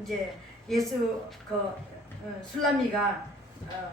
이제 예수 술라미가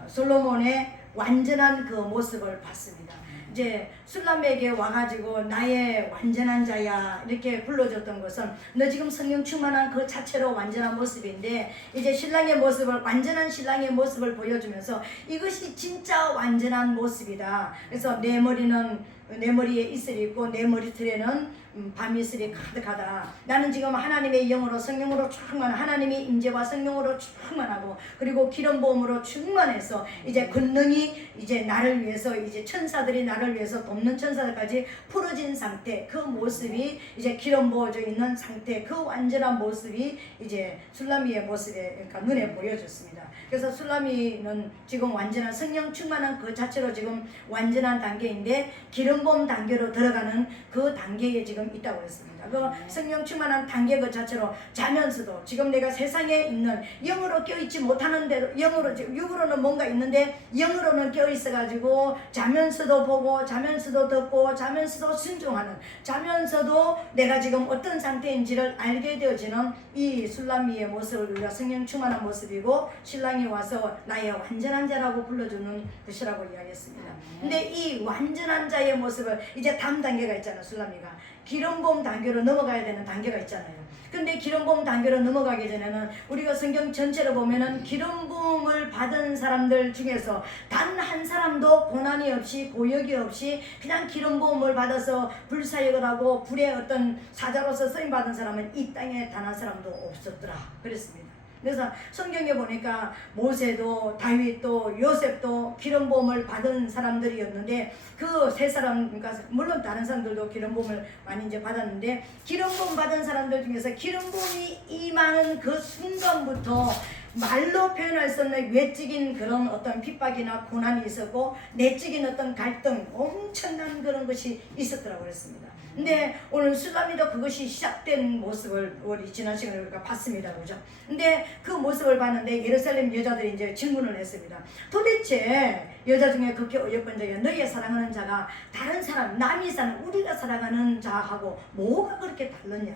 솔로몬의 완전한 그 모습을 봤습니다. 이제 술람에게 와가지고 나의 완전한 자야 이렇게 불러줬던 것은 너 지금 성령 충만한 그 자체로 완전한 모습인데, 이제 신랑의 모습을, 완전한 신랑의 모습을 보여주면서 이것이 진짜 완전한 모습이다. 그래서 내 머리에 이슬이 있고 내 머리털에는 밤이슬이 가득하다. 나는 지금 하나님의 영으로, 성령으로 충만, 하나님의 임재와 성령으로 충만하고, 그리고 기름 부음으로 충만해서 이제 권능이 이제 나를 위해서, 이제 천사들이 나를 위해서 돕는 천사들까지 풀어진 상태, 그 모습이 이제 기름 부어져 있는 상태, 그 완전한 모습이 이제 술라미의 모습에, 그러니까 눈에 보여졌습니다. 그래서 술라미는 지금 완전한 성령 충만한 그 자체로 지금 완전한 단계인데, 기름 부음 단계로 들어가는 그 단계에 지금 있다고 했습니다. 그 성령 충만한 단계 그 자체로 자면서도 지금 내가 세상에 있는 영으로 껴있지 못하는 대로, 영으로, 육으로는 뭔가 있는데 영으로는 껴있어 가지고 자면서도 보고, 자면서도 듣고, 자면서도 순종하는, 자면서도 내가 지금 어떤 상태인지를 알게 되어지는 이 술라미의 모습을 우리가 성령 충만한 모습이고, 신랑이 와서 나의 완전한 자라고 불러주는 것이라고 이야기했습니다. 근데 이 완전한 자의 모습을 이제 다음 단계가 있잖아요. 술라미가 기름 부음 단계로 넘어가야 되는 단계가 있잖아요. 근데 기름 부음 단계로 넘어가기 전에는 우리가 성경 전체로 보면은 기름 부음을 받은 사람들 중에서 단 한 사람도 고난이 없이, 고역이 없이 그냥 기름 부음을 받아서 불사역을 하고 불의 어떤 사자로서 쓰임 받은 사람은 이 땅에 단 한 사람도 없었더라 그랬습니다. 그래서 성경에 보니까 모세도, 다윗도, 요셉도 기름 부음을 받은 사람들이었는데, 그 세 사람, 그러니까 물론 다른 사람들도 기름 부음을 많이 이제 받았는데, 기름 부음 받은 사람들 중에서 기름 부음이 임하는 그 순간부터 말로 표현할 수 없는 외적인 그런 어떤 핍박이나 고난이 있었고, 내적인 어떤 갈등, 엄청난 그런 것이 있었더라고 그랬습니다. 근데 오늘 술라미도 그것이 시작된 모습을 우리 지난 시간에 우리가 봤습니다. 그죠? 근데 그 모습을 봤는데 예루살렘 여자들이 이제 질문을 했습니다. 도대체 여자 중에 그렇게 어여쁜 자야, 너희의 사랑하는 자가 다른 사람, 남이 사는 우리가 사랑하는 자하고 뭐가 그렇게 다르냐?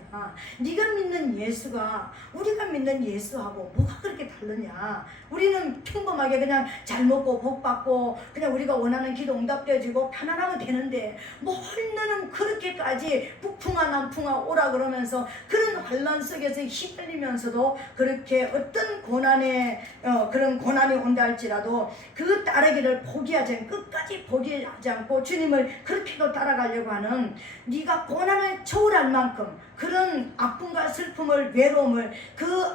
네가 믿는 예수가 우리가 믿는 예수하고 뭐가 그렇게 다르냐? 우리는 평범하게 그냥 잘 먹고 복 받고 그냥 우리가 원하는 기도 응답되어지고 편안하면 되는데, 뭘 너는 그렇게까지 북풍아 남풍아 오라 그러면서 그런 환난 속에서 휘둘리면서도 그렇게 어떤 그런 고난이 온다 할지라도 그 따르기를 포기하지 않고, 끝까지 포기하지 않고 주님을 그렇게도 따라가려고 하는, 네가 고난을 초월할 만큼 그런 아픔과 슬픔을, 외로움을, 그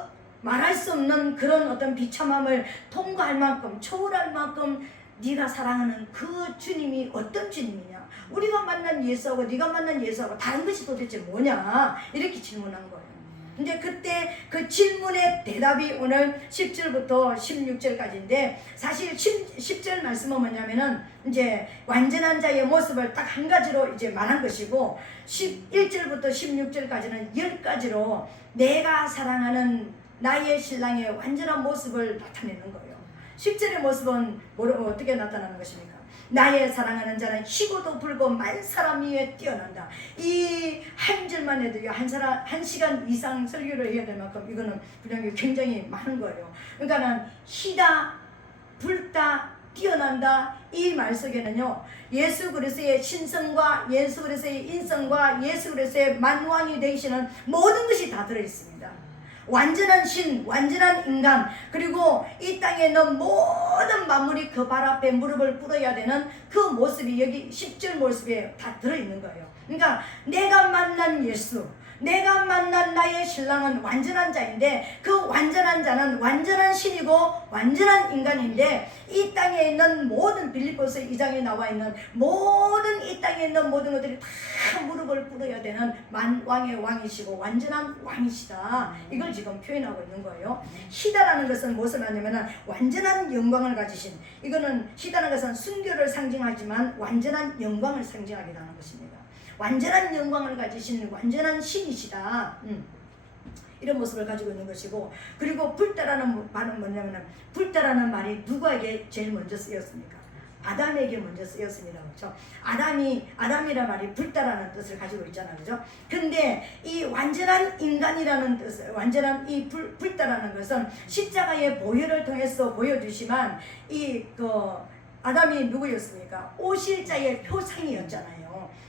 말할 수 없는 그런 어떤 비참함을 통과할 만큼, 초월할 만큼 네가 사랑하는 그 주님이 어떤 주님이냐? 우리가 만난 예수하고 네가 만난 예수하고 다른 것이 도대체 뭐냐? 이렇게 질문한 거예요. 근데 그때 그 질문의 대답이 오늘 10절부터 16절까지인데, 사실 10절 말씀은 뭐냐면은 이제 완전한 자의 모습을 딱 한 가지로 이제 말한 것이고, 11절부터 16절까지는 10가지로 내가 사랑하는 나의 신랑의 완전한 모습을 나타내는 거예요. 10절의 모습은 어떻게 나타나는 것입니까? 나의 사랑하는 자는 희고도 불고 만 사람 위에 뛰어난다. 이 한 절만 해도 한 시간 이상 설교를 해야 될 만큼 이거는 분량이 굉장히 많은 거예요. 그러니까는 희다, 불다, 뛰어난다, 이 말 속에는요, 예수 그리스도의 신성과 예수 그리스도의 인성과 예수 그리스도의 만왕이 되시는 모든 것이 다 들어있습니다. 완전한 신, 완전한 인간, 그리고 이 땅에 있는 모든 만물이 그 발 앞에 무릎을 꿇어야 되는 그 모습이 여기 10절 모습에 다 들어있는 거예요. 그러니까 내가 만난 예수, 내가 만난 나의 신랑은 완전한 자인데, 그 완전한 자는 완전한 신이고 완전한 인간인데, 이 땅에 있는 모든, 빌립보서 2장에 나와 있는 모든, 이 땅에 있는 모든 것들이 다 무릎을 꿇어야 되는 만왕의 왕이시고 완전한 왕이시다. 이걸 지금 표현하고 있는 거예요. 희다라는 것은 무엇을 하냐면 완전한 영광을 가지신, 이거는 희다라는 것은 순교를 상징하지만 완전한 영광을 상징하게 되는 것입니다. 완전한 영광을 가지신 완전한 신이시다. 이런 모습을 가지고 있는 것이고, 그리고 불다라는 말은 뭐냐면, 불다라는 말이 누구에게 제일 먼저 쓰였습니까? 아담에게 먼저 쓰였습니다. 그렇죠? 아담이란 말이 불다라는 뜻을 가지고 있잖아요. 그죠? 근데 이 완전한 인간이라는 뜻, 완전한 이 불다라는 것은 십자가의 보혈을 통해서 보여주시만 아담이 누구였습니까? 오실자의 표상이었잖아요.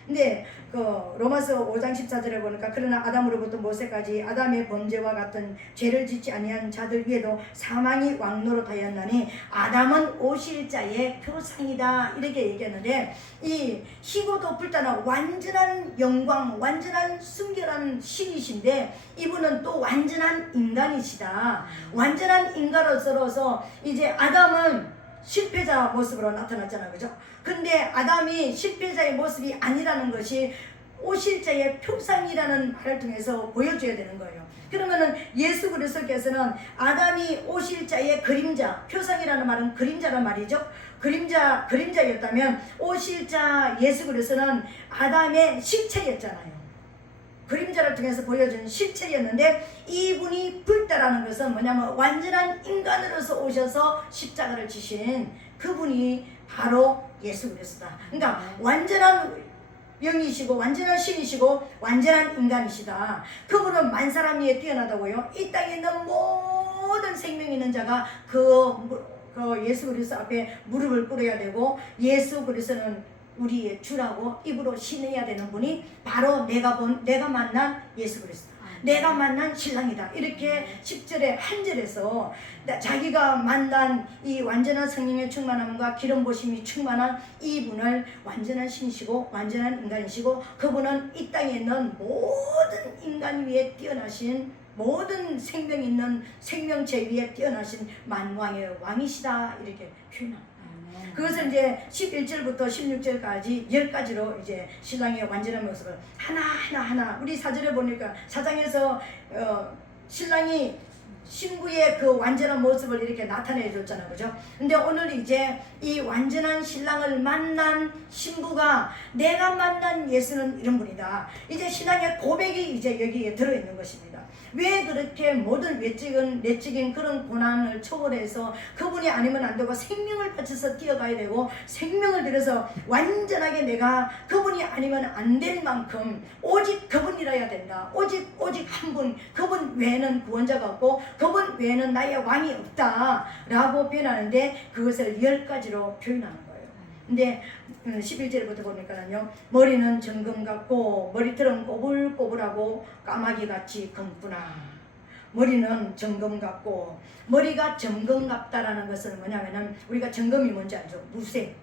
근데 로마서 5장 14절에 보니까 그러나 아담으로부터 모세까지 아담의 범죄와 같은 죄를 짓지 아니한 자들 위에도 사망이 왕노릇하였나니 아담은 오실자의 표상이다 이렇게 얘기했는데 이 희고도 불타는 완전한 영광, 완전한 순결한 신이신데 이분은 또 완전한 인간이시다. 완전한 인간으로서 이제 아담은 실패자 모습으로 나타났잖아요. 그죠? 근데 아담이 실패자의 모습이 아니라는 것이 오실자의 표상이라는 말을 통해서 보여줘야 되는 거예요. 그러면은 예수 그리스도께서는 아담이 오실자의 그림자, 표상이라는 말은 그림자란 말이죠. 그림자였다면 오실자 예수 그리스도는 아담의 실체였잖아요. 그림자를 통해서 보여준 실체였는데 이분이 불다라는 것은 뭐냐면 완전한 인간으로서 오셔서 십자가를 지신 그분이 바로 예수 그리스도다. 그러니까 완전한 영이시고 완전한 신이시고 완전한 인간이시다. 그분은 만사람 위에 뛰어나다고요. 이 땅에 있는 모든 생명 있는 자가 그 예수 그리스도 앞에 무릎을 꿇어야 되고 예수 그리스도는 우리의 주라고 입으로 신해야 되는 분이 바로 내가 만난 예수 그리스도, 내가 만난 신랑이다. 이렇게 10절에 한 절에서 자기가 만난 이 완전한 성령의 충만함과 기름 부으심이 충만한 이분을 완전한 신이시고 완전한 인간이시고 그분은 이 땅에 있는 모든 인간 위에 뛰어나신 모든 생명 있는 생명체 위에 뛰어나신 만왕의 왕이시다 이렇게 표현합니다. 그것을 이제 11절부터 16절까지 10가지로 이제 신랑의 완전한 모습을 하나 우리 사절에 보니까 사장에서 신랑이 신부의 그 완전한 모습을 이렇게 나타내 줬잖아요. 그죠? 근데 오늘 이제 이 완전한 신랑을 만난 신부가 내가 만난 예수는 이런 분이다. 이제 신랑의 고백이 이제 여기에 들어있는 것입니다. 왜 그렇게 모든 내적인 그런 고난을 초월해서 그분이 아니면 안 되고 생명을 바쳐서 뛰어가야 되고 생명을 들여서 완전하게 내가 그분이 아니면 안 될 만큼 오직 그분이라야 된다. 오직 한 분, 그분 외에는 구원자가 없고 그분 외에는 나의 왕이 없다 라고 표현하는데 그것을 10가지로 표현하는 거예요. 근데 11절부터 보니까요, 머리는 정금 같고 머리털은 꼬불꼬불하고 까마귀같이 검구나. 머리는 정금 같고, 머리가 정금 같다라는 것은 뭐냐면은 우리가 정금이 뭔지 알죠? 무치.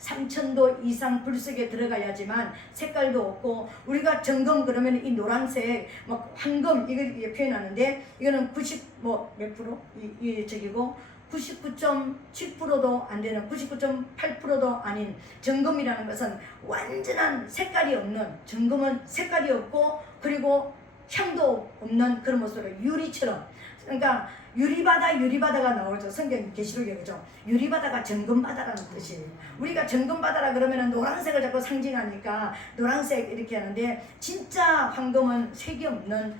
3000도 이상 불 속에 들어가야지만 색깔도 없고, 우리가 정금 그러면 이 노란색, 막 황금 이걸 표현하는데 이거는 90몇 프로 저기고 99.7%도 안 되는 99.8%도 아닌 정금이라는 것은 완전한 색깔이 없는, 정금은 색깔이 없고 그리고 향도 없는 그런 모습으로 유리처럼, 그러니까 유리바다가 나오죠. 성경 계시록에. 그죠? 유리바다가 정금바다라는 뜻이에요. 우리가 정금바다라 그러면은 노란색을 자꾸 상징하니까 노란색 이렇게 하는데 진짜 황금은 색이 없는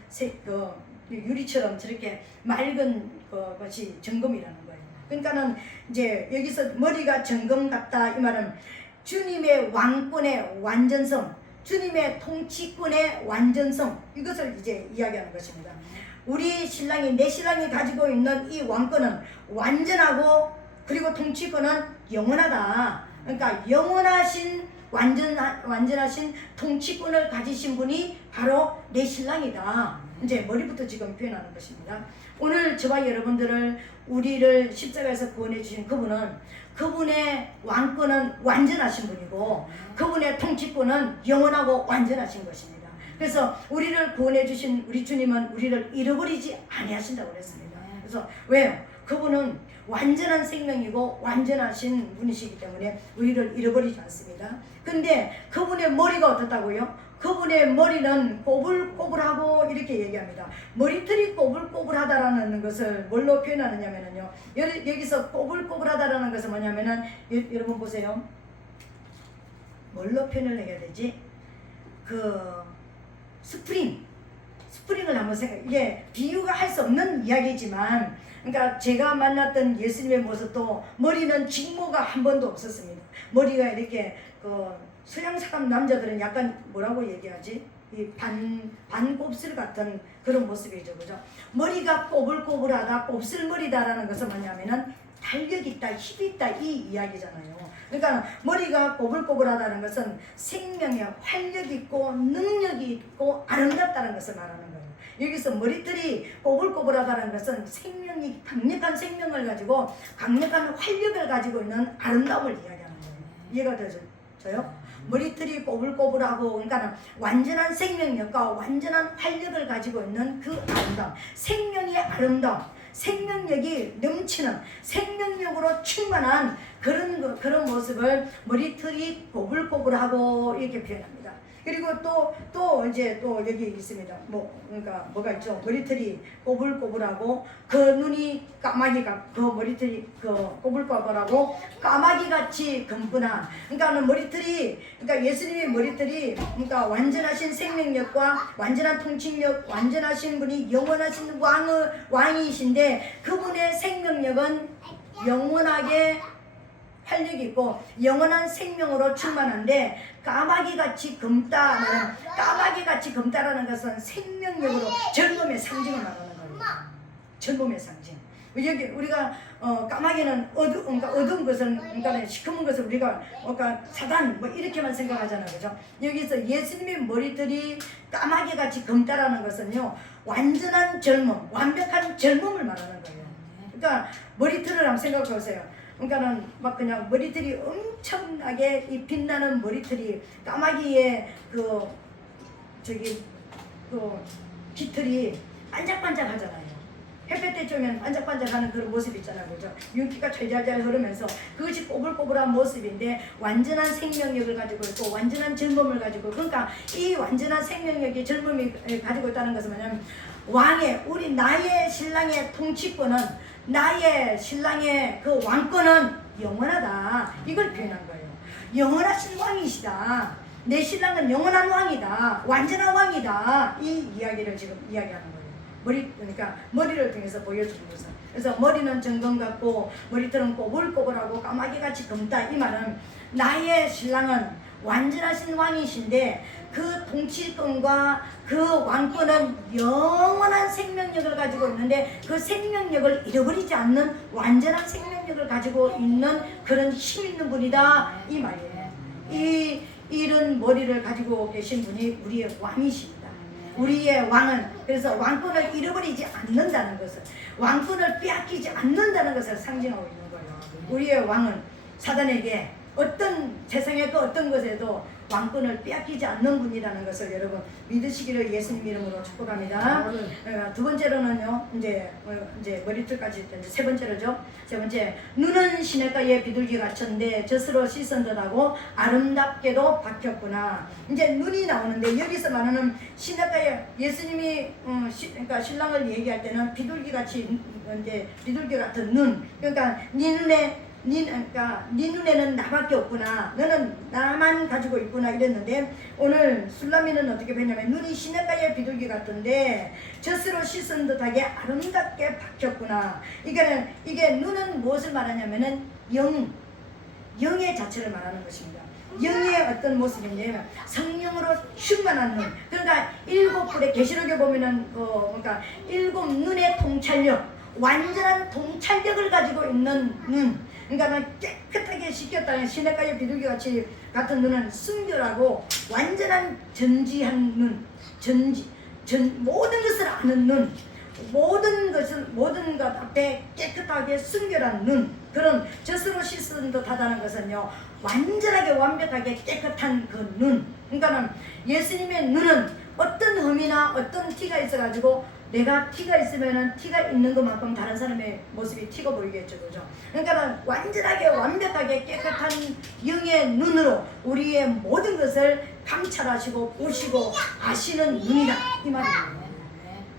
유리처럼 저렇게 맑은 것이 정금이라는 거예요. 그러니까는 이제 여기서 머리가 정금 같다 이 말은 주님의 왕권의 완전성, 주님의 통치권의 완전성, 이것을 이제 이야기하는 것입니다. 우리 신랑이, 내 신랑이 가지고 있는 이 왕권은 완전하고 그리고 통치권은 영원하다. 그러니까 영원하신 완전하신 통치권을 가지신 분이 바로 내 신랑이다. 이제 머리부터 지금 표현하는 것입니다. 오늘 저와 여러분들을, 우리를 십자가에서 구원해 주신 그분은, 그분의 왕권은 완전하신 분이고 그분의 통치권은 영원하고 완전하신 것입니다. 그래서 우리를 구원해 주신 우리 주님은 우리를 잃어버리지 아니하신다고 그랬습니다. 그래서 왜요? 그분은 완전한 생명이고 완전하신 분이시기 때문에 우리를 잃어버리지 않습니다. 근데 그분의 머리가 어떻다고요? 그분의 머리는 꼬불꼬불하고 이렇게 얘기합니다. 머리털이 꼬불꼬불하다라는 것을 뭘로 표현하느냐면요, 여기서 꼬불꼬불하다라는 것은 뭐냐면은, 여러분 보세요. 뭘로 표현을 해야 되지? 스프링 스프링을 한번 이게 비유가 할 수 없는 이야기지만, 그러니까 제가 만났던 예수님의 모습도 머리는 직모가 한 번도 없었습니다. 머리가 이렇게 그 서양 사람 남자들은 약간 뭐라고 얘기하지? 이 반곱슬 같은 그런 모습이죠, 그죠? 머리가 꼬불꼬불하다, 곱슬머리다라는 것은 뭐냐면은 탄력 있다, 힘 있다 이 이야기잖아요. 그러니까 머리가 꼬불꼬불하다는 것은 생명에 활력 있고 능력이 있고 아름답다는 것을 말하는 거예요. 여기서 머리털이 꼬불꼬불하다는 것은 생명이 강력한 생명을 가지고 강력한 활력을 가지고 있는 아름다움을 이야기하는 거예요. 이해가 되죠? 머리털이 꼬불꼬불하고, 그러니까 완전한 생명력과 완전한 활력을 가지고 있는 그 아름다움, 생명의 아름다움, 생명력이 넘치는 생명력으로 충만한 그런 모습을 머리털이 꼬불꼬불하고 이렇게 표현합니다. 그리고 또 이제 또 여기 있습니다. 그러니까 뭐가 있죠? 머리털이 꼬불꼬불하고 그 눈이 까마귀가 그 머리털이 그 꼬불꼬불하고 까마귀같이 검구나. 그러니까 머리털이, 그러니까 예수님의 머리털이, 그러니까 완전하신 생명력과 완전한 통치력, 완전하신 분이 영원하신 왕이신데 그분의 생명력은 영원하게 활력이 있고 영원한 생명으로 충만한데, 까마귀같이 검다는, 까마귀같이 검다라는 것은 생명력으로 젊음의 상징을 말하는 거예요. 젊음의 상징. 여기 우리가 까마귀는 그러니까 어두운 것은, 그러니까 시커먼 것을 우리가 그러니까 사단 뭐 이렇게만 생각하잖아요, 그죠? 여기서 예수님의 머리털이 까마귀같이 검다라는 것은요, 완전한 젊음, 완벽한 젊음을 말하는 거예요. 그러니까 머리털을 한번 생각해 보세요. 그러니까는 막 그냥 머리털이 엄청나게 이 빛나는 머리털이, 까마귀의 그 깃털이 반짝반짝 하잖아요. 햇볕에 쬐면 반짝반짝하는 그런 모습 있잖아요, 그죠? 윤기가 잘잘잘 흐르면서 그것이 꼬불꼬불한 모습인데 완전한 생명력을 가지고 있고 완전한 젊음을 가지고, 그러니까 이 완전한 생명력이 젊음이 가지고 있다는 것은 뭐냐면 나의 신랑의 통치권은, 나의 신랑의 그 왕권은 영원하다, 이걸 표현한 거예요. 영원하신 왕이시다, 내 신랑은 영원한 왕이다, 완전한 왕이다, 이 이야기를 지금 이야기하는 거예요. 그러니까 머리를 통해서 보여주는 것은. 그래서 머리는 정금 같고 머리털은 꼬불꼬불하고 까마귀같이 검다, 이 말은 나의 신랑은 완전하신 왕이신데 그 통치권과 그 왕권은 영원한 생명력을 가지고 있는데 그 생명력을 잃어버리지 않는 완전한 생명력을 가지고 있는 그런 힘 있는 분이다, 이 말이에요. 이런 머리를 가지고 계신 분이 우리의 왕이십니다. 우리의 왕은, 그래서 왕권을 잃어버리지 않는다는 것을, 왕권을 빼앗기지 않는다는 것을 상징하고 있는 거예요. 우리의 왕은 사단에게 세상의 그 어떤 것에도 왕권을 빼앗기지 않는 분이라는 것을 여러분 믿으시기를 예수님 이름으로 축복합니다. 두 번째로는요, 이제 머리털까지 이제 세 번째로죠. 세 번째, 눈은 시냇가에 비둘기 같은데 젖으로 씻은 듯하고 아름답게도 박혔구나. 이제 눈이 나오는데 여기서 말하는 시냇가에 예수님이 그러니까 신랑을 얘기할 때는 비둘기 같이, 이제 비둘기 같은 눈, 그러니까 네 눈에는 나밖에 없구나, 너는 나만 가지고 있구나 이랬는데, 오늘 술라미는 어떻게 배냐면 눈이 시냇가의 비둘기 같은데 젖으로 씻은 듯하게 아름답게 박혔구나. 이게 눈은 무엇을 말하냐면은 영의 자체를 말하는 것입니다. 영의 어떤 모습이냐면 성령으로 충만한 눈. 그러니까 일곱 불의 계시록에 보면은 그러니까 일곱 눈의 통찰력, 완전한 통찰력을 가지고 있는 눈. 그러니까 깨끗하게 씻겼다는 시냇가의 비둘기 같은 눈은 순결하고 완전한 전지한 눈, 모든 것을 아는 눈, 모든 것 앞에 깨끗하게 순결한 눈, 그런 젖으로 씻은 듯하다는 것은요, 완전하게 완벽하게 깨끗한 그 눈. 그러니까는 예수님의 눈은 어떤 흠이나 어떤 티가 있어가지고, 내가 티가 있으면은 티가 있는 것만큼 다른 사람의 모습이 튀고 보이겠죠, 그죠? 그러니까 완전하게 완벽하게 깨끗한 영의 눈으로 우리의 모든 것을 감찰하시고 보시고 아시는 눈이다, 이 말이에요.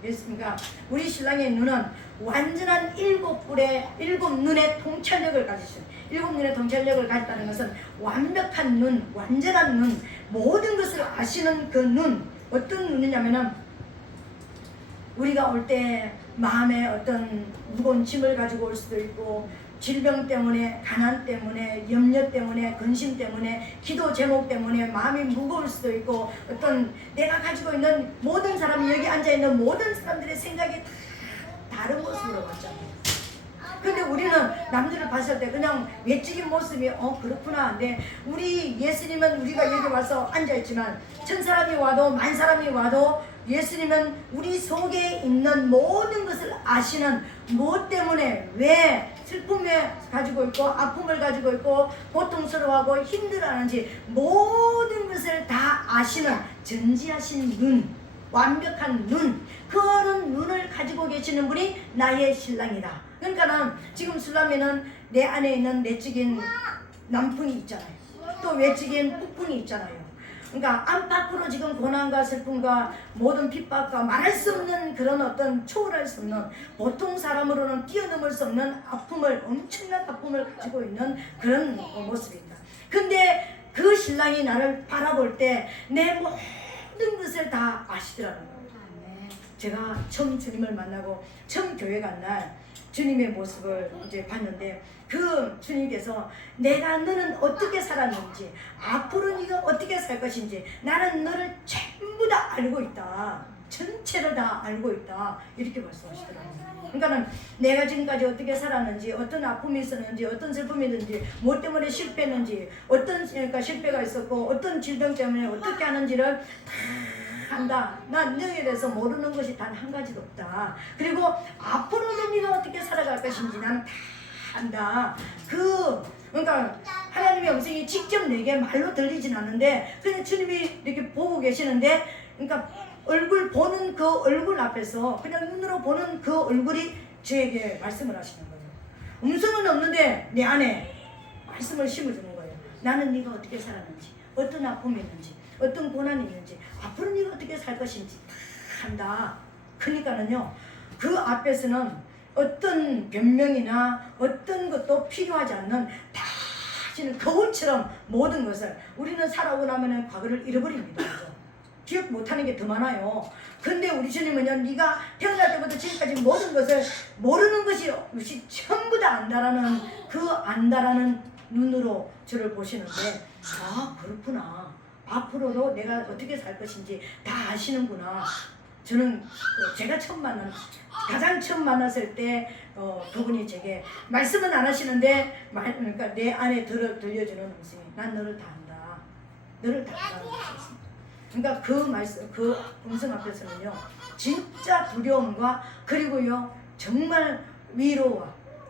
그러니까 우리 신랑의 눈은 완전한 일곱 눈의 통찰력을 가지신, 일곱 눈의 통찰력을 가졌다는 것은 완벽한 눈, 완전한 눈, 모든 것을 아시는 그 눈. 어떤 눈이냐면은 우리가 올 때 마음에 어떤 무거운 짐을 가지고 올 수도 있고, 질병 때문에, 가난 때문에, 염려 때문에, 근심 때문에, 기도 제목 때문에 마음이 무거울 수도 있고, 어떤 내가 가지고 있는 모든 사람이, 여기 앉아있는 모든 사람들의 생각이 다 다른 모습으로 봤잖아요. 근데 우리는 남들을 봤을 때 그냥 외적인 모습이 그렇구나. 근데 우리 예수님은, 우리가 여기 와서 앉아있지만 천 사람이 와도 만 사람이 와도 예수님은 우리 속에 있는 모든 것을 아시는, 무엇 때문에 왜 슬픔을 가지고 있고 아픔을 가지고 있고 고통스러워하고 힘들어하는지 모든 것을 다 아시는 전지하신 눈, 완벽한 눈, 그런 눈을 가지고 계시는 분이 나의 신랑이다. 그러니까는 지금 술라미는 내 안에 있는 내적인 남풍이 있잖아요. 또 외적인 폭풍이 있잖아요. 그러니까 안팎으로 지금 고난과 슬픔과 모든 핍박과 말할 수 없는 그런 어떤 초월할 수 없는, 보통 사람으로는 뛰어넘을 수 없는 아픔을, 엄청난 아픔을 가지고 있는 그런 모습입니다. 근데 그 신랑이 나를 바라볼 때 내 모든 것을 다 아시더라고요. 제가 처음 주님을 만나고 처음 교회 간 날 주님의 모습을 이제 봤는데, 그 주님께서 내가 너는 어떻게 살았는지, 앞으로 네가 어떻게 살 것인지, 나는 너를 전부 다 알고 있다. 전체를 다 알고 있다. 이렇게 말씀하시더라고요. 그러니까는 내가 지금까지 어떻게 살았는지, 어떤 아픔이 있었는지, 어떤 슬픔이 있는지, 뭐 때문에 실패했는지, 어떤 그러니까 실패가 있었고 어떤 질병 때문에 어떻게 하는지를 다 한다. 난 너에 대해서 모르는 것이 단 한 가지도 없다. 그리고 앞으로는 네가 어떻게 살아갈 것인지 나는 다 한다. 그러니까 하나님의 음성이 직접 내게 말로 들리진 않는데 그냥 주님이 이렇게 보고 계시는데, 그러니까 얼굴 보는 그 얼굴 앞에서 그냥 눈으로 보는 그 얼굴이 저에게 말씀을 하시는 거예요. 음성은 없는데 내 안에 말씀을 심어주는 거예요. 나는 네가 어떻게 살았는지, 어떤 아픔이 있는지, 어떤 고난이 있는지, 앞으로 네가 어떻게 살 것인지 다 한다. 그러니까는요, 그 앞에서는 어떤 변명이나 어떤 것도 필요하지 않는, 다시는 거울처럼 모든 것을, 우리는 살아오고 나면 과거를 잃어버립니다. 그죠? 기억 못하는 게 더 많아요. 근데 우리 주님은요, 네가 태어날 때부터 지금까지 모든 것을 모르는 것이 없이 전부 다 안다라는, 그 안다라는 눈으로 저를 보시는데, 아 그렇구나, 앞으로도 내가 어떻게 살 것인지 다 아시는구나. 저는 제가 가장 처음 만났을 때 그분이 제게 말씀은 안 하시는데 그러니까 내 안에 들려주는 음성이, 난 너를 다 안다. 너를 다 안다는 것이었습니다. 그러니까 그 음성 앞에서는요, 진짜 두려움과, 그리고요 정말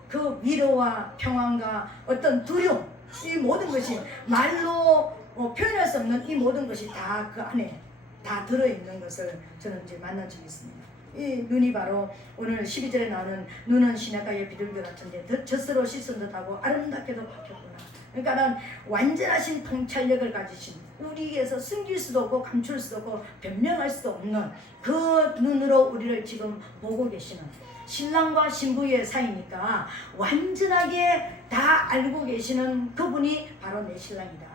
그 위로와 평안과 어떤 두려움, 이 모든 것이 말로 표현할 수 없는 이 모든 것이 다 그 안에 다 들어있는 것을 저는 이제 만난 적이 있습니다. 이 눈이 바로 오늘 12절에 나오는 눈은 시냇가의 비둘기 같은데 젖으로 씻은 듯하고 아름답게도 바뀌었구나. 그러니까는 완전하신 통찰력을 가지신, 우리에게서 숨길 수도 없고 감출 수도 없고 변명할 수도 없는 그 눈으로 우리를 지금 보고 계시는, 신랑과 신부의 사이니까 완전하게 다 알고 계시는 그분이 바로 내 신랑이다.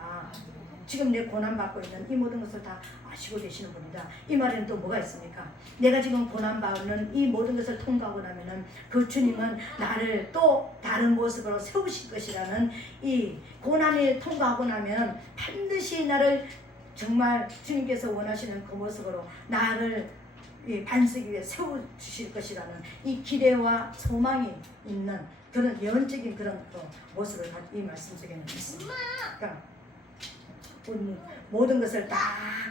지금 내 고난받고 있는 이 모든 것을 다 아시고 계시는 분이다. 이 말에는 또 뭐가 있습니까? 내가 지금 고난받는 이 모든 것을 통과하고 나면은 그 주님은 나를 또 다른 모습으로 세우실 것이라는, 이 고난을 통과하고 나면 반드시 나를 정말 주님께서 원하시는 그 모습으로 나를 반석 위에 세워주실 것이라는 이 기대와 소망이 있는 그런 예언적인 그런 또 모습을 이 말씀 속에는 있습니다. 그러니까 모든 것을 다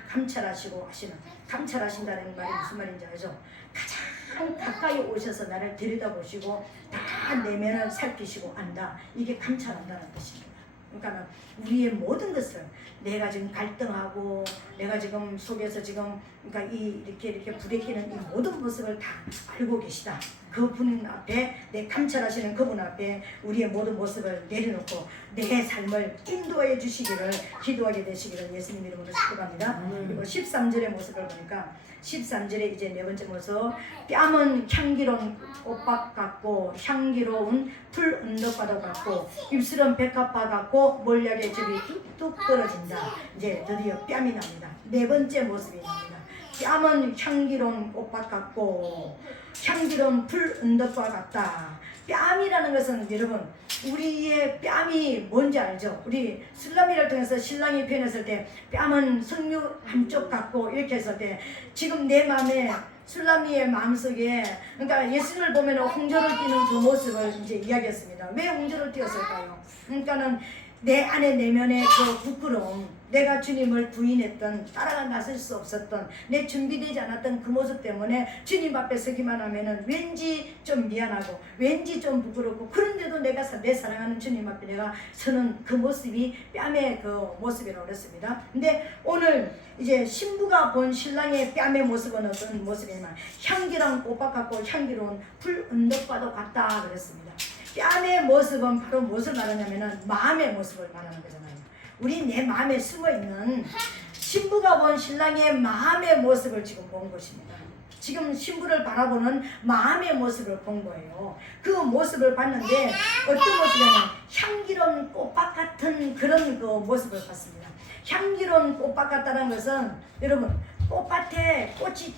감찰하시고 하시는, 감찰하신다는 말이 무슨 말인지 알죠? 가장 가까이 오셔서 나를 들여다보시고 다 내면을 살피시고 안다. 이게 감찰한다는 뜻입니다. 그러니까 우리의 모든 것을, 내가 지금 갈등하고 내가 지금 속에서 지금 그러니까 이렇게 부대끼는 이 모든 모습을 다 알고 계시다. 그분 앞에, 내 감찰하시는 그분 앞에 우리의 모든 모습을 내려놓고 내 삶을 인도해 주시기를 기도하게 되시기를 예수님 이름으로 축복합니다. 그리고 13절의 모습을 보니까, 13절에 이제 네 번째 모습, 뺨은 향기로운 꽃밭 같고 향기로운 풀 언덕바다 같고 입술은 백합화 같고 몰약의 즙이 뚝뚝 떨어진다. 이제 드디어 뺨이 납니다. 네 번째 모습이 납니다. 뺨은 향기로운 꽃밭 같고 향기로운 풀 언덕과 같다. 뺨이라는 것은 여러분 우리의 뺨이 뭔지 알죠? 우리 술람미를 통해서 신랑이 표현했을 때 뺨은 석류 한쪽 같고 이렇게 했을 때 지금 내 마음에 술람미의 마음속에 그러니까 예수님을 보면 홍조를 띠는 그 모습을 이제 이야기했습니다. 왜 홍조를 띄었을까요? 그러니까는 내 안에 내면의 그 부끄러움, 내가 주님을 부인했던 따라가 나설 수 없었던 내 준비되지 않았던 그 모습 때문에 주님 앞에 서기만 하면은 왠지 좀 미안하고 왠지 좀 부끄럽고 그런데도 내가 내 사랑하는 주님 앞에 내가 서는 그 모습이 뺨의 그 모습이라고 그랬습니다. 근데 오늘 이제 신부가 본 신랑의 뺨의 모습은 어떤 모습이냐면 향기로운 꽃밭 같고 향기로운 풀 언덕과도 같다 그랬습니다. 뺨의 모습은 바로 무엇을 말하냐면은 마음의 모습을 말하는 거잖아요. 우리 내 마음에 숨어있는 신부가 본 신랑의 마음의 모습을 지금 본 것입니다. 지금 신부를 바라보는 마음의 모습을 본 거예요. 그 모습을 봤는데 어떤 모습이냐면 향기로운 꽃밭 같은 그런 그 모습을 봤습니다. 향기로운 꽃밭 같다는 것은 여러분 꽃밭에 꽃이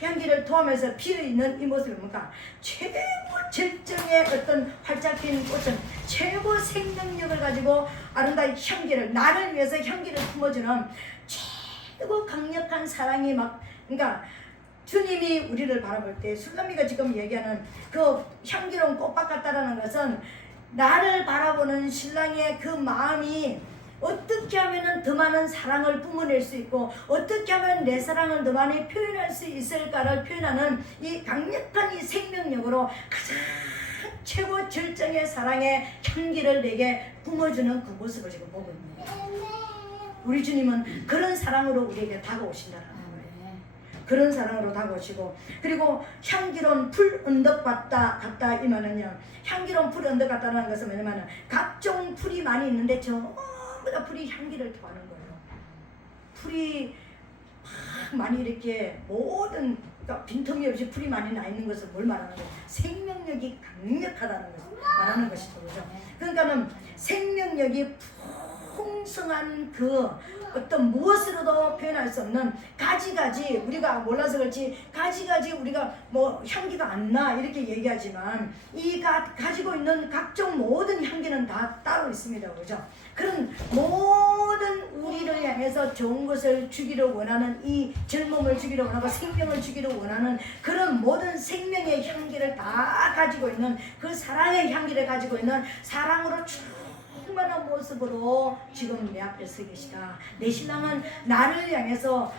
향기를 토하면서 피어있는 이 모습이 뭡니까? 최고 절정의 어떤 활짝 핀 꽃은 최고 생명력을 가지고 아름다운 향기를 나를 위해서 향기를 품어주는 최고 강력한 사랑이 막 그러니까 주님이 우리를 바라볼 때 술람미가 지금 얘기하는 그 향기로운 꽃밭 같다라는 것은 나를 바라보는 신랑의 그 마음이 어떻게 하면 더 많은 사랑을 뿜어낼 수 있고 어떻게 하면 내 사랑을 더 많이 표현할 수 있을까를 표현하는 이 강력한 이 생명력으로 가장 최고 절정의 사랑의 향기를 내게 뿜어주는 그 모습을 지금 보고 있는 거예요. 우리 주님은 그런 사랑으로 우리에게 다가오신다는 거예요. 그런 사랑으로 다가오시고 그리고 향기로운 풀 언덕 같다 이 말은요. 향기로운 풀 언덕 같다는 것은 뭐냐면 각종 풀이 많이 있는데 전부 다 풀이 향기를 토하는 거예요. 풀이 막 많이 이렇게 모든 그러니까 빈틈이 없이 풀이 많이 나 있는 것을 뭘 말하는 거예요? 생명력이 강력하다는 것을 말하는 것이죠. 그죠? 그러니까는 생명력이 풍성한 그 어떤 무엇으로도 표현할 수 없는 가지가지 우리가 몰라서 그렇지 가지가지 우리가 뭐 향기가 안 나 이렇게 얘기하지만 이 가지고 있는 각종 모든 향기는 다 따로 있습니다. 그죠? 그런 모든 우리를 향해서 좋은 것을 주기를 원하는 이 젊음을 주기를 원하고 생명을 주기를 원하는 그런 모든 생명의 향기를 다 가지고 있는 그 사랑의 향기를 가지고 있는 사랑으로 충만한 모습으로 지금 내 앞에 서 계시다. 내 신랑은 나를 향해서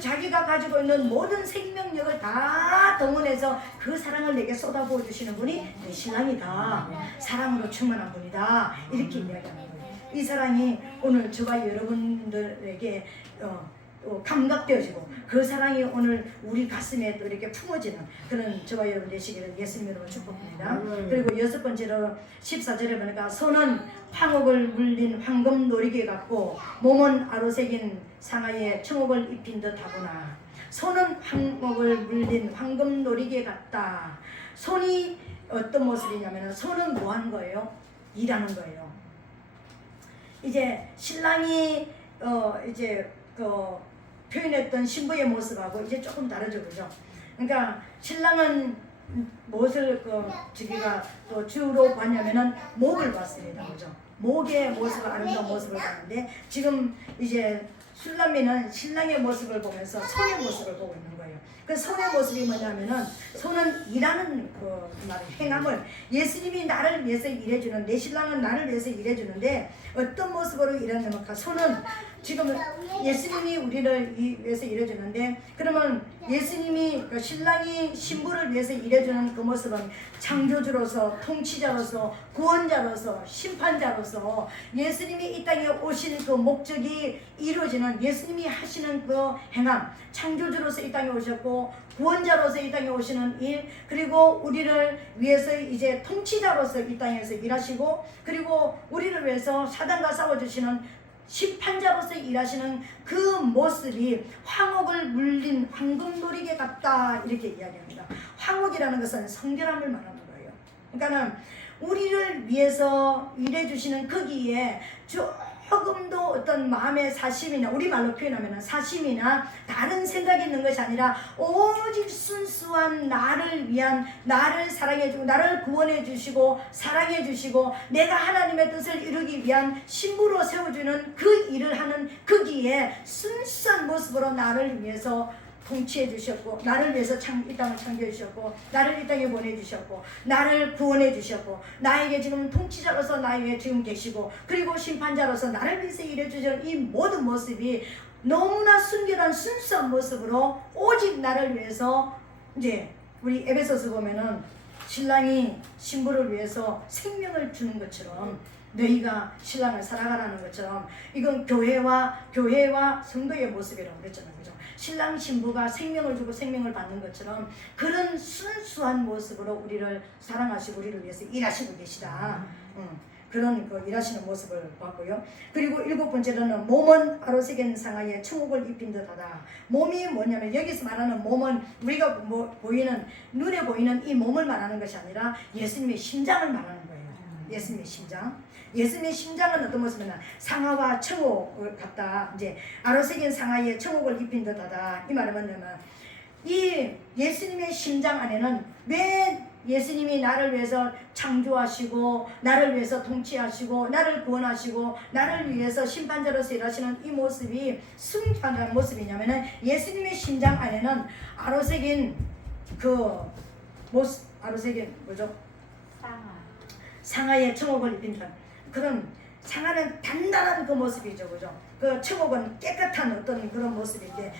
자기가 가지고 있는 모든 생명력을 다 동원해서 그 사랑을 내게 쏟아부어 주시는 분이 내 신랑이다. 사랑으로 충만한 분이다. 이렇게 이야기하는 거예요. 이 사랑이 오늘 저와 여러분들에게 감각되어지고 그 사랑이 오늘 우리 가슴에 또 이렇게 품어지는 그런 저와 여러분 되시기를 예수님 이름으로 축복합니다. 그리고 여섯 번째로 14절에 보니까 손은 황옥을 물린 황금 놀이개 같고 몸은 아로새긴 상하에 청옥을 입힌 듯하구나. 손은 황옥을 물린 황금 놀이개 같다. 손이 어떤 모습이냐면 손은 뭐 하는 거예요? 일하는 거예요. 이제 신랑이 이제 표현했던 신부의 모습하고 이제 조금 다르죠, 그죠? 그러니까 신랑은 무엇을 저기가 또 주로 봤냐면은 목을 봤습니다, 그죠? 목의 모습을 아름다운 모습을 봤는데 지금 이제 술람미는 신랑의 모습을 보면서 손의 모습을 보고 있는 거예요. 그 손의 모습이 뭐냐면은 손은 일하는 그 행함을 예수님이 나를 위해서 일해주는 내 신랑은 나를 위해서 일해주는데 어떤 모습으로 일하냐면 손은 지금 예수님이 우리를 위해서 일해주는데 그러면 예수님이 그 신랑이 신부를 위해서 일해주는 그 모습은 창조주로서 통치자로서 구원자로서 심판자로서 예수님이 이 땅에 오신 그 목적이 이루어지는 예수님이 하시는 그 행함 창조주로서 이 땅에 오셨고 구원자로서 이 땅에 오시는 일 그리고 우리를 위해서 이제 통치자로서 이 땅에서 일하시고 그리고 우리를 위해서 사단과 싸워주시는 심판자로서 일하시는 그 모습이 황옥을 물린 황금놀이개 같다 이렇게 이야기합니다. 황옥이라는 것은 성결함을 말하는 거예요. 그러니까는 우리를 위해서 일해주시는 거기에 조금도 어떤 마음의 사심이나 우리말로 표현하면 사심이나 다른 생각이 있는 것이 아니라 오직 순수한 나를 위한, 나를 사랑해주고 나를 구원해주시고 사랑해주시고 내가 하나님의 뜻을 이루기 위한 신부로 세워주는 그 일을 하는 거기에 순수한 모습으로 나를 위해서 통치해 주셨고 나를 위해서 이 땅을 창조해 주셨고 나를 이 땅에 보내주셨고 나를 구원해 주셨고 나에게 지금 통치자로서 나에게 지금 계시고 그리고 심판자로서 나를 위해서 일해 주시는 이 모든 모습이 너무나 순결한 순수한 모습으로 오직 나를 위해서 이제 우리 에베소서 보면은 신랑이 신부를 위해서 생명을 주는 것처럼 너희가 신랑을 사랑하라는 것처럼 이건 교회와 성도의 모습이라고 그랬잖아요. 그죠? 신랑 신부가 생명을 주고 생명을 받는 것처럼 그런 순수한 모습으로 우리를 사랑하시고 우리를 위해서 일하시고 계시다. 그런 그 일하시는 모습을 봤고요. 그리고 7번째로는 몸은 아로새긴 상하에 청옥을 입힌 듯하다. 몸이 뭐냐면 여기서 말하는 몸은 우리가 보이는 눈에 보이는 이 몸을 말하는 것이 아니라 예수님의 심장을 말하는 거예요. 예수님의 심장. 예수님의 심장은 어떤 모습이냐? 상하와 청옥을 갖다 이제 아로새긴 상하에 청옥을 입힌 듯하다. 이 말은 뭐냐면 이 예수님의 심장 안에는 왜 예수님이 나를 위해서 창조하시고 나를 위해서 통치하시고 나를 구원하시고 나를 위해서 심판자로서 일하시는 이 모습이 순수한 모습이냐면은 예수님의 심장 안에는 아로새긴 그 모습, 아로새긴 뭐죠? 상하에 청옥을 입힌 듯 그런 상하는 단단한 그 모습이죠, 그죠? 그 청옥은 깨끗한 어떤 그런 모습인데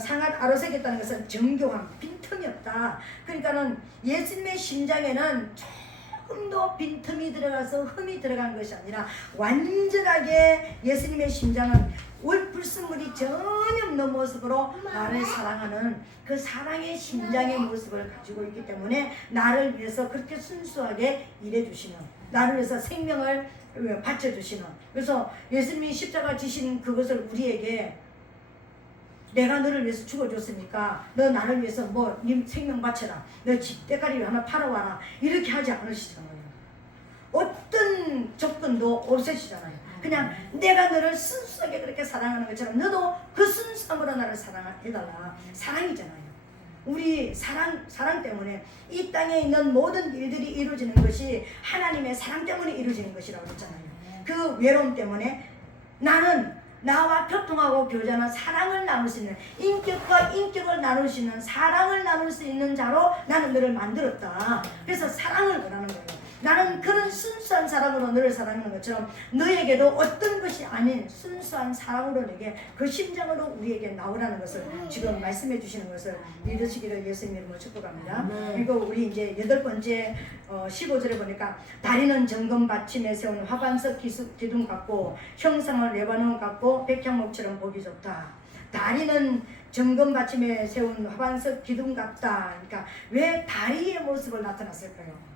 상한 아로새겼다는 것은 정교함, 빈틈이 없다. 그러니까는 예수님의 심장에는 조금도 빈틈이 들어가서 흠이 들어간 것이 아니라 완전하게 예수님의 심장은 불순물이 전혀 없는 모습으로 나를 사랑하는 그 사랑의 심장의 모습을 가지고 있기 때문에 나를 위해서 그렇게 순수하게 일해주시는, 나를 위해서 생명을 바쳐주시는, 그래서 예수님이 십자가 지신 그것을 우리에게 내가 너를 위해서 죽어줬으니까 너 나를 위해서 뭐 네 생명 바쳐라, 너 집대가리 하나 팔아와라, 이렇게 하지 않으시잖아요. 어떤 조건도 없으시잖아요. 그냥 내가 너를 순수하게 그렇게 사랑하는 것처럼 너도 그 순수함으로 나를 사랑해달라. 사랑이잖아요. 우리 사랑 때문에 이 땅에 있는 모든 일들이 이루어지는 것이 하나님의 사랑 때문에 이루어지는 것이라고 했잖아요. 그 외로움 때문에 나는 나와 교통하고 교제하는 사랑을 나눌 수 있는, 인격과 인격을 나눌 수 있는, 사랑을 나눌 수 있는 자로 나는 너를 만들었다. 그래서 사랑을 원하는 거예요. 나는 그런 순수한 사랑으로 너를 사랑하는 것처럼 너에게도 어떤 것이 아닌 순수한 사랑으로 내게 그 심장으로 우리에게 나오라는 것을 지금 말씀해 주시는 것을 믿으시기를 예수님 이름으로 축복합니다. 그리고 우리 이제 8번째 15절에 보니까 다리는 정금 받침에 세운 화관석 기둥 같고 형상은 레바논 같고 백향목처럼 보기 좋다. 다리는 정금 받침에 세운 화관석 기둥 같다. 그러니까 왜 다리의 모습을 나타났을까요?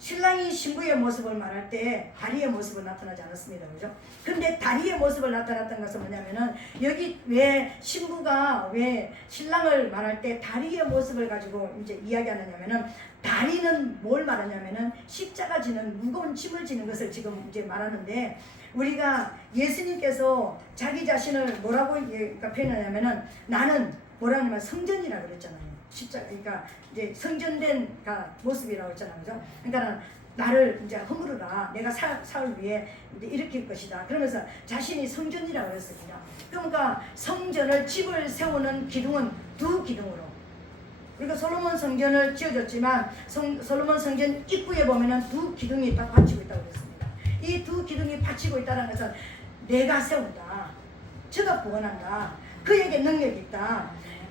신랑이 신부의 모습을 말할 때 다리의 모습을 나타나지 않았습니다. 그죠? 근데 다리의 모습을 나타났던 것은 뭐냐면은 여기 왜 신부가 왜 신랑을 말할 때 다리의 모습을 가지고 이제 이야기하느냐면은 다리는 뭘 말하냐면은 십자가 지는 무거운 짐을 지는 것을 지금 이제 말하는데 우리가 예수님께서 자기 자신을 뭐라고 표현하냐면은 나는 뭐라 하냐면 성전이라고 그랬잖아요. 십자가, 그러니까 이제 성전된 모습이라고 했잖아요. 그죠? 그러니까 나를 이제 허물으라, 내가 사울 위해 이제 일으킬 것이다. 그러면서 자신이 성전이라고 했습니다. 그러니까 성전을, 집을 세우는 기둥은 2기둥으로. 그러니까 솔로몬 성전을 지어줬지만 솔로몬 성전 입구에 보면은 2기둥이 딱 받치고 있다고 그랬습니다. 이 2기둥이 받치고 있다는 것은 내가 세운다, 저가 구원한다, 그에게 능력이 있다.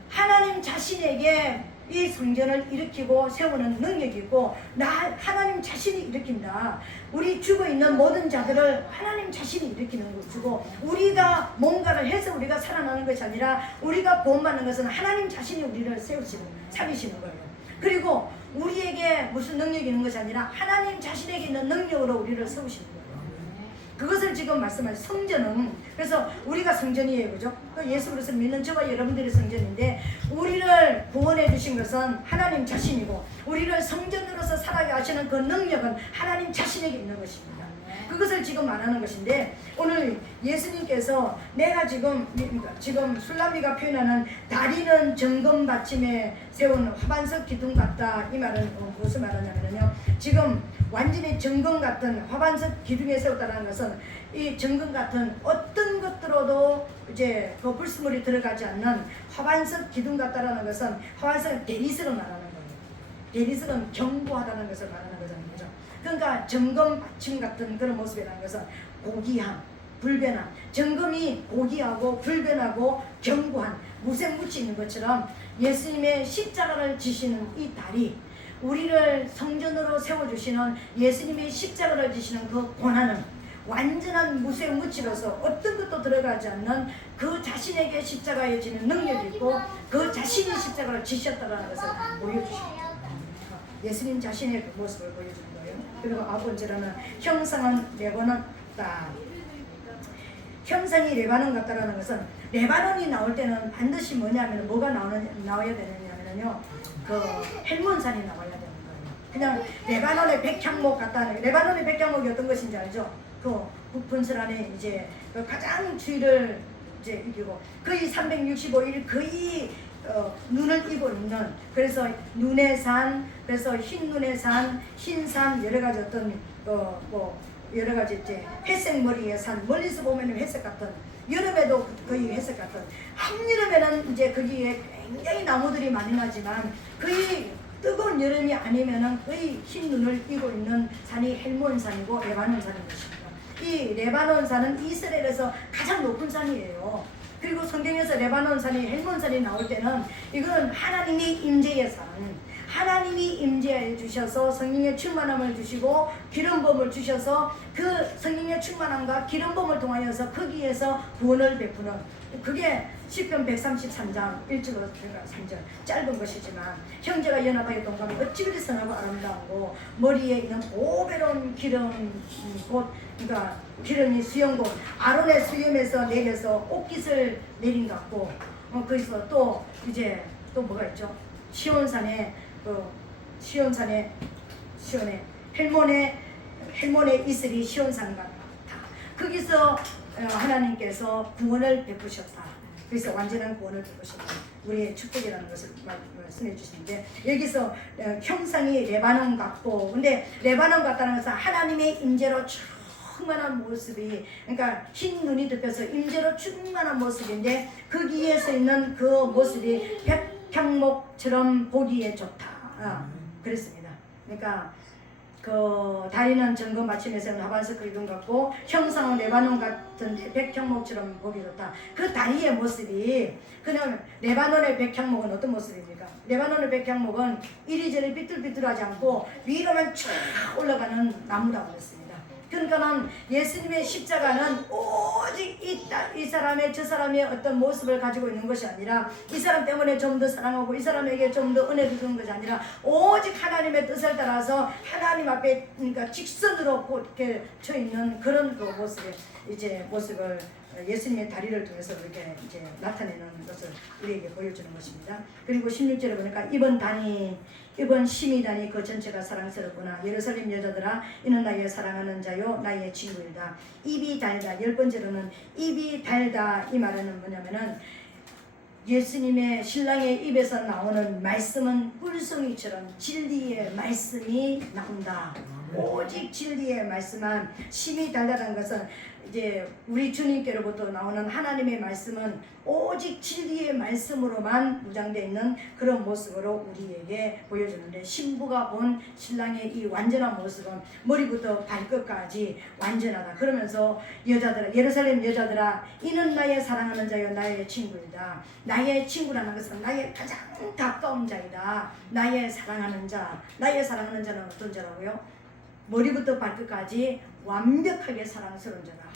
하나님 자신에게 이 성전을 일으키고 세우는 능력이 있고 하나님 자신이 일으킨다. 우리 죽어있는 모든 자들을 하나님 자신이 일으키는 것이고 우리가 뭔가를 해서 우리가 살아나는 것이 아니라 우리가 구원받는 것은 하나님 자신이 우리를 살리시는 거예요. 그리고 우리에게 무슨 능력이 있는 것이 아니라 하나님 자신에게 있는 능력으로 우리를 세우시는 거예요. 그것을 지금 말씀하신 성전은, 그래서 우리가 성전이에요. 그죠? 예수 그리스도를 믿는 저와 여러분들이 성전인데 우리를 구원해 주신 것은 하나님 자신이고 우리를 성전으로서 살아가게 하시는 그 능력은 하나님 자신에게 있는 것입니다. 그것을 지금 말하는 것인데 오늘 예수님께서 내가 지금 술람미가 표현하는 다리는 정금 받침에 세운 화반석 기둥 같다. 이 말은 무슨 말하냐면요. 지금 완전히 정금 같은 화반석 기둥에 세웠다는 것은 이 정금 같은 어떤 것들로도 이제 그 불순물이 들어가지 않는 화반석 기둥 같다라는 것은 화반석은 대리석을 말하는 거예요. 대리석은 견고하다는 것을 말하는 거잖아요. 그러니까 정금 받침 같은 그런 모습이라는 것은 고귀함, 불변함. 정금이 고귀하고 불변하고 견고한 무생무치 있는 것처럼 예수님의 십자가를 지시는 이 다리, 우리를 성전으로 세워주시는 예수님의 십자가를 지시는 그 고난은 완전한 무생무치로서 어떤 것도 들어가지 않는 그 자신에게 십자가에 지는 능력이 있고 그 자신이 십자가를 지셨다는 것을 보여주십니다. 예수님 자신의 그 모습을 보여주는 거예요. 그리고 아버지라는 형상은 레바논다. 형상이 레바논 같다라는 것은 레바논이 나올 때는 반드시 뭐냐면 뭐가 나와야 되느냐면요. 그 헬몬산이 나와야 되는 거예요. 그냥 레바논의 백향목 같다는 레바논의 백향목이 어떤 것인지 알죠? 그 북분설 안에 이제 그 가장 주위를 이제 이기고 거의 365일 거의 눈을 이고 있는 그래서 눈의 산 그래서 흰 눈의 산, 흰산 여러 가지 어떤 뭐 여러 가지 이제 회색 머리의 산 멀리서 보면 회색 같은 여름에도 거의 회색 같은 한여름에는 이제 거기에 굉장히 나무들이 많이 나지만 거의 뜨거운 여름이 아니면은 거의 흰 눈을 띠고 있는 산이 헬몬산이고 레바논산인 것입니다. 이 레바논산은 이스라엘에서 가장 높은 산이에요. 그리고 성경에서 레바논산이 헬몬산이 나올 때는 이거는 하나님이 임재의 산, 하나님이 임재해 주셔서 성령의 충만함을 주시고 기름부음을 주셔서 그 성령의 충만함과 기름부음을 통하여서 거기에서 구원을 베푸는 그게 시편 133장 1절로 3절 짧은 것이지만 형제가 연합하여 동감하여 어찌 그리 선하고 아름다운고 머리에 있는 보배로운 기름 곧 그러니까 기름이 수염곧 아론의 수염에서 내려서 옷깃을 내린 것 같고 거기서 또 이제 또 뭐가 있죠? 시온산에 시온에 헬몬의 이슬이 시온산 같다. 거기서 하나님께서 구원을 베푸셨다. 그래서 완전한 구원을 베푸셨다. 우리의 축복이라는 것을 말씀해 주시는데 여기서 형상이 레바논 같고 근데 레바논 같다는 것은 하나님의 임재로 충만한 모습이 그러니까 흰 눈이 덮여서 임재로 충만한 모습인데 거기에서 있는 그 모습이 백향목처럼 보기에 좋다. 그랬습니다. 그러니까 그 다리는 정금 받침에서는 화반석 기둥 같고 형상은 레바논 같은 백향목처럼 보기 좋다. 그 다리의 모습이 그냥 레바논의 백향목은 어떤 모습입니까? 레바논의 백향목은 이리저리 삐뚤삐뚤하지 않고 위로만 쫙 올라가는 나무라고 그랬습니다. 그러니까는 예수님의 십자가는 오직 이 사람의 저 사람의 어떤 모습을 가지고 있는 것이 아니라 이 사람 때문에 좀 더 사랑하고 이 사람에게 좀 더 은혜를 주는 것이 아니라 오직 하나님의 뜻을 따라서 하나님 앞에 그러니까 직선으로 이렇게 쳐 있는 그런 그 모습의 이제 모습을 예수님의 다리를 통해서 이렇게 이제 나타내는 것을 우리에게 보여주는 것입니다. 그리고 16절에 보니까 이번 심이다니 그 전체가 사랑스럽구나. 예루살렘 여자들아 이는 나의 사랑하는 자요 나의 친구이다. 입이 달다. 10번째로는 입이 달다. 이 말은 뭐냐면은 예수님의 신랑의 입에서 나오는 말씀은 꿀송이처럼 진리의 말씀이 나온다. 오직 진리의 말씀만 심이 달다는 것은 이제 우리 주님께로부터 나오는 하나님의 말씀은 오직 진리의 말씀으로만 무장되어 있는 그런 모습으로 우리에게 보여주는데 신부가 본 신랑의 이 완전한 모습은 머리부터 발끝까지 완전하다. 그러면서 여자들아 예루살렘 여자들아 이는 나의 사랑하는 자요 나의 친구이다. 나의 친구라는 것은 나의 가장 가까운 자이다. 나의 사랑하는 자는 어떤 자라고요? 머리부터 발끝까지 완벽하게 사랑스러운 자다.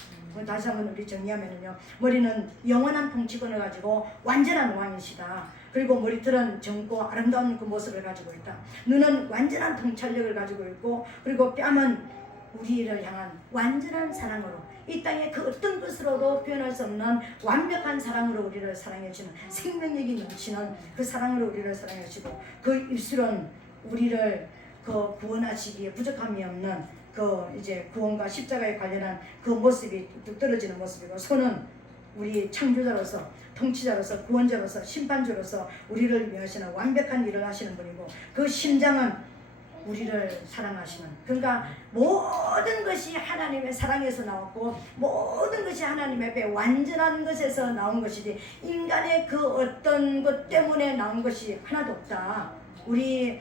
다시 한번 우리 정리하면요. 머리는 영원한 통치권을 가지고 완전한 왕이시다. 그리고 머리털은 젊고 아름다운 그 모습을 가지고 있다. 눈은 완전한 통찰력을 가지고 있고 그리고 뺨은 우리를 향한 완전한 사랑으로 이 땅의 그 어떤 것으로도 표현할 수 없는 완벽한 사랑으로 우리를 사랑해 주시는 생명력이 넘치는 그 사랑으로 우리를 사랑해 주시고 그 입술은 우리를 그 구원하시기에 부족함이 없는 그 이제 구원과 십자가에 관련한 그 모습이 뚝 떨어지는 모습이고, 손은 우리 창조자로서, 통치자로서, 구원자로서, 심판주로서 우리를 위하시는 완벽한 일을 하시는 분이고, 그 심장은 우리를 사랑하시는, 그러니까 모든 것이 하나님의 사랑에서 나왔고 모든 것이 하나님의 앞에 완전한 것에서 나온 것이지 인간의 그 어떤 것 때문에 나온 것이 하나도 없다. 우리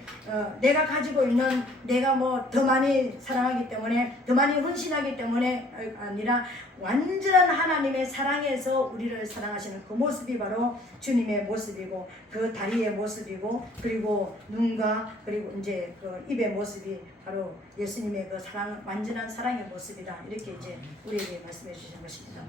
내가 가지고 있는, 내가 뭐 더 많이 사랑하기 때문에, 더 많이 헌신하기 때문에 아니라 완전한 하나님의 사랑에서 우리를 사랑하시는 그 모습이 바로 주님의 모습이고, 그 다리의 모습이고, 그리고 눈과 그리고 이제 그 입의 모습이 바로 예수님의 그 사랑, 완전한 사랑의 모습이다. 이렇게 이제 우리에게 말씀해 주신 것입니다.